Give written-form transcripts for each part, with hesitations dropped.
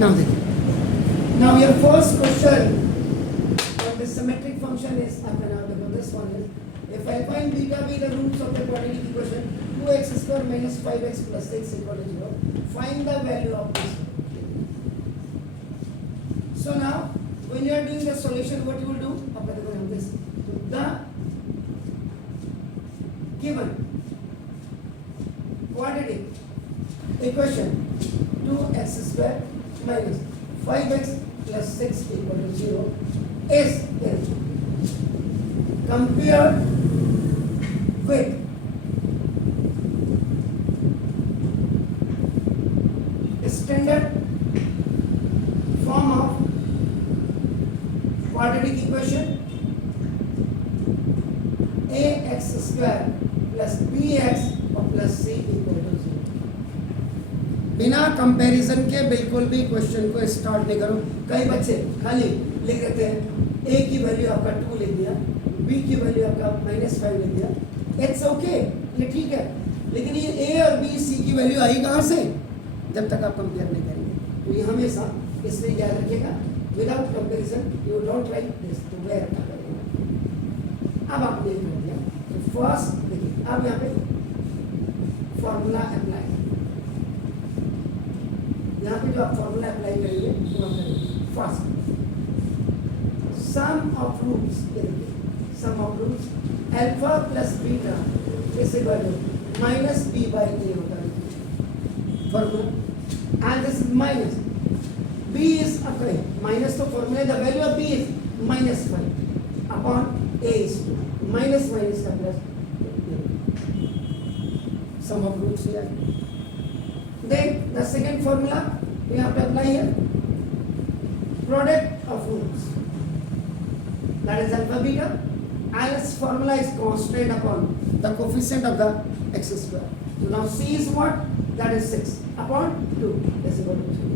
Now now your first question on the symmetric function is this one is if alpha and beta be the roots of the quadratic equation 2x square minus 5x plus 6 equal to 0, find the value of this one. So now when you are doing the solution, what you will do? This the given quadratic equation 2x square minus 5x plus 6 equal to 0 is compared with standard form of quadratic equation ax square plus bx और plus c equal to 0. बिना comparison के बिल्कुल भी question को start नहीं करो. कई बच्चे खाली लिख देते हैं a की वैल्यू आपका 2 लिख दिया, b की वैल्यू आपका -5 लिख दिया. इट्स ओके, ये ठीक है, लेकिन ये a और b c की वैल्यू आई कहाँ से? जब तक आप कंपेयर नहीं करेंगे. तो ये हमेशा इसमें याद रखिएगा, without comparison you don't write this to where. अब आपने कर दिया तो फर्स्ट देखिए, अब यहाँ पे फॉर्मूला अप्लाई, यहाँ पे जो आप फॉर्मूला अप्लाई करेंगे वो आप करेंगे फर्स्ट सम ऑफ रूट्स, ये देखिए sum of roots alpha plus beta is equal to minus B by A होता है formula, and this minus B is अपने माइनस तो formula the value of B is -5 upon A is 2 minus minus का plus sum of roots here. Then the second formula we have to apply here, product of roots, that is alpha beta, and its formula is constant upon the coefficient of the x square. So now c is what? That is 6 upon 2 is equal to 3.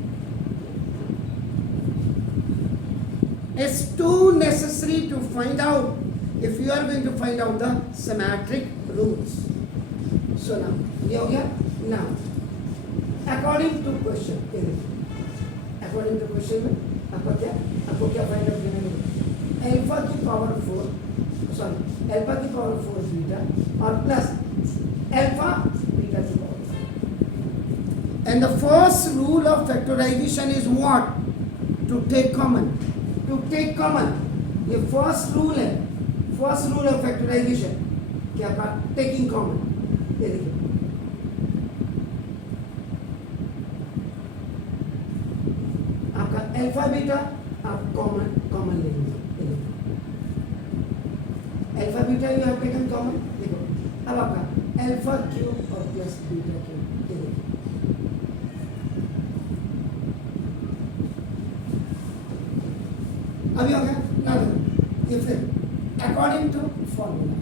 It's too necessary to find out if you are going to find out the symmetric roots. So now ये हो गया. Now according to question में आपको क्या find out करना है? Alpha की power 4 beta और प्लस अल्फा बीटा की power 4. And the first rule of factorisation is what? To take common. ये फर्स्ट रूल है, फर्स्ट रूल ऑफ फैक्टराइजेशन क्या आपका? Taking common. ये देखिए अल्फा बीटा आप कॉमन लेंगे. Alpha beta you have taken common. देखो अब आपका अल्फा क्यूब और प्लस बीटा क्यूब, ये देखिए अभी हो गया ना. ये फिर according to formula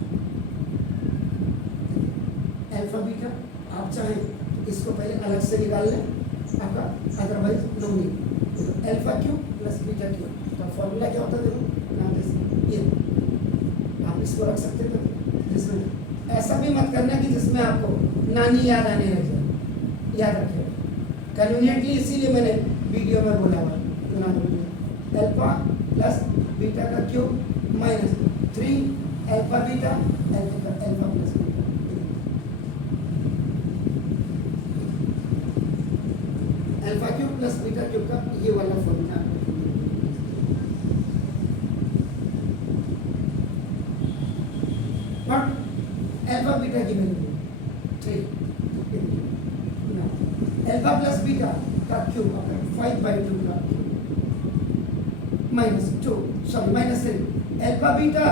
alpha beta आप चाहें इसको पहले अलग से निकाल लें आपका, otherwise no need. Alpha cube plus beta cube का फॉर्मूला क्या होता है? देखो ये आप इसको रख सकते थे जिसमें ऐसा भी मत करना कि जिसमें आपको नानी याद आने लग जाए. याद रखें कन्वीनियंटली, इसीलिए मैंने वीडियो में बोला हुआ अल्फा प्लस बीटा का cube minus 3 alpha beta alpha plus beta. Alpha cube plus beta cube का ये वाला फॉर्मूला बट अल्फा बीटा की वैल्यू 3. अल्फा प्लस बीटा का क्यूब 5/2 का minus 2 minus 3. Alpha beta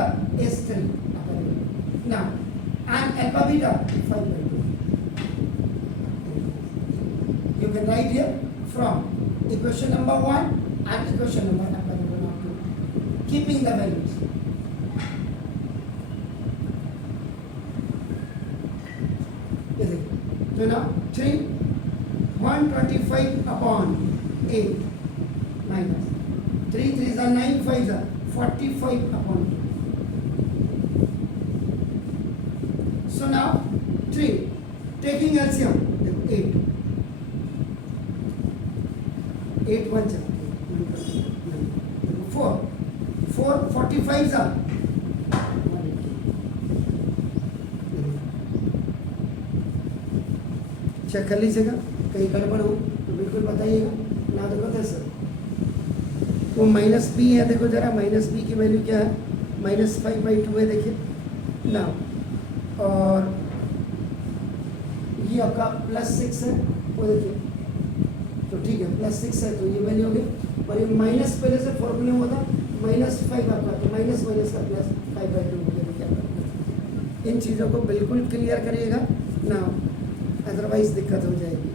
is 3 now and alpha beta 5/2. You can write here from equation number 1 and equation number 2, keeping the values. So now 3 125 upon 8 minus 3 3s are 9 5s are 45 upon 2. So now 3 taking LCM 8 8 1 जा 4 4 45 जा check कर लीजिएगा, कहीं गड़बड़ हो तो बिल्कुल बताइएगा, ना तो पता है सर। वो माइनस बी है, देखो जरा माइनस बी की वैल्यू क्या है, -5/2 है देखिए ना, और ये आपका +6 है, वो देखिए तो ठीक है +6 है तो ये वैल्यू हो गई, और ये माइनस पहले से फॉर्मूले में होता -5 आपका, तो माइनस का +5/2 हो गया। क्या इन चीज़ों को बिल्कुल क्लियर करिएगा ना, अदरवाइज दिक्कत हो जाएगी।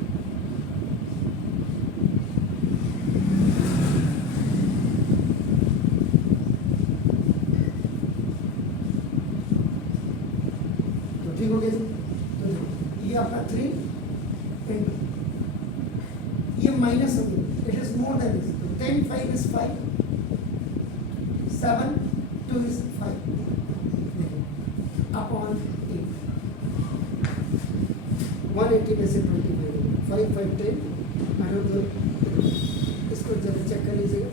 तो ठीक हो गया जी, तो ये आपका 3 ये माइनस हो गया, it is more than this, 10 5 is 5, 7 2 is 5 upon 8, 180 में से 25 5 5 10 इसको जरा चेक कर लीजिएगा,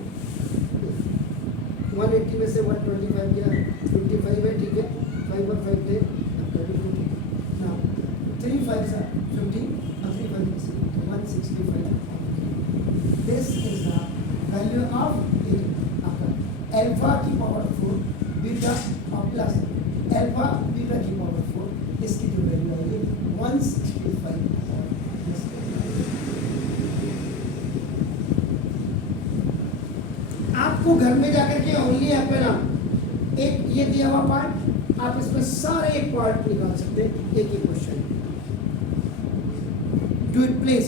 180 में से 125 गया 55 है, ठीक है, 5 और 5 10 now 3 5 are 15 and 3 5 is 165. This is the value of alpha की पावर 4 बीटा और प्लस अल्फा बीटा की पावर 4, इसकी जो वैल्यू आएगी 165। आपको घर में जाकर के ओनली अपना एक ये दिया हुआ पार्ट, आप इसमें सारे एक पार्ट निकाल सकते हैं एक ही क्वेश्चन। Do it please.